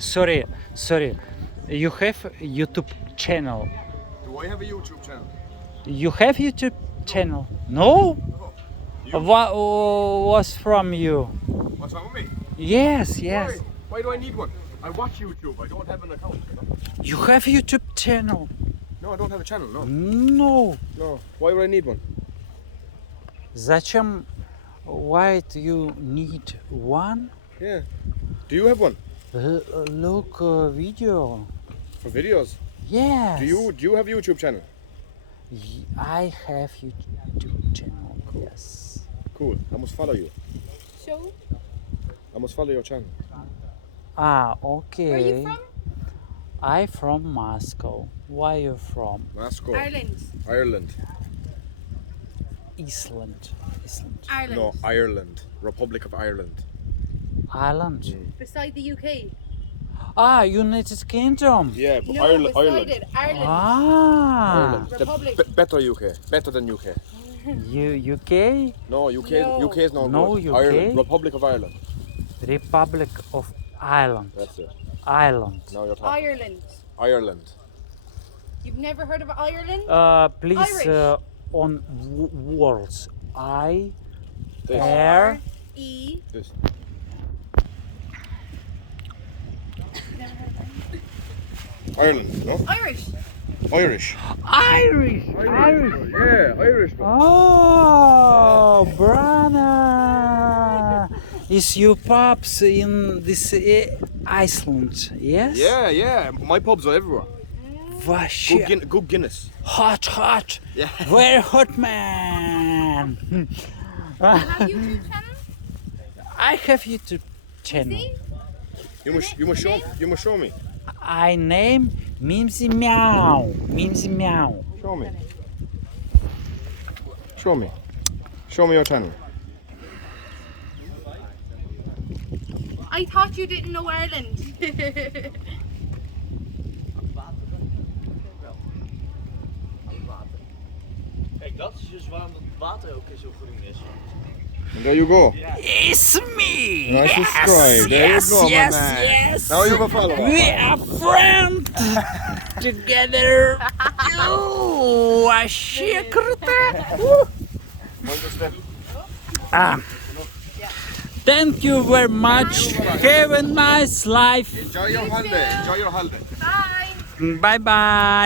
Sorry. You have YouTube channel. Do I have a YouTube channel? You have YouTube channel? No? What was from you? What's wrong with me? Yes. Why do I need one? I watch YouTube. I don't have an account. You have YouTube channel? No, I don't have a channel. No. No. Why would I need one? Зачем? Why do you need one? Yeah. Do you have one? Look, video. For videos? Yes. Do you have a YouTube channel? I have YouTube channel. Yes. Cool. I must follow you. So, I must follow your channel. Okay. where are you from? I from Moscow. Where you from? Moscow. Ireland. Iceland. Ireland. No, Ireland. Republic of Ireland. Ireland. Beside the UK. United Kingdom. Yeah, but No, Ireland. beside Ireland. it. Ireland. Ireland. The Republic. better UK. Better than UK. UK? No, UK. No. UK is no No, good. UK? Ireland. Republic of Ireland. Republic of Ireland. That's it. Ireland. Now you're talking. Ireland. Ireland. You've never heard of Ireland? Please Irish. on words. This. R-E. This. Ireland. No. Irish. Irish. Irish. Yeah, Irish. Oh, brother. Is your pops in this Iceland? Yes? Yeah. My pubs are everywhere. Вообще. Good Guinness. Hot. Yeah. Very hot, man. Have YouTube channel? I have YouTube channel. See? You must show me. I name Mimsy Meow. Show me. Show me your channel. I thought you didn't know Ireland. Kijk, dat is dus waarom het water ook zo groen is. And there you go. It's me. Nice subscribe. There you go, my man. Yes. Now you can follow. We are friends together. Вообще круто. Thank you very much. Have a nice life. Enjoy your holiday. Bye. Bye bye.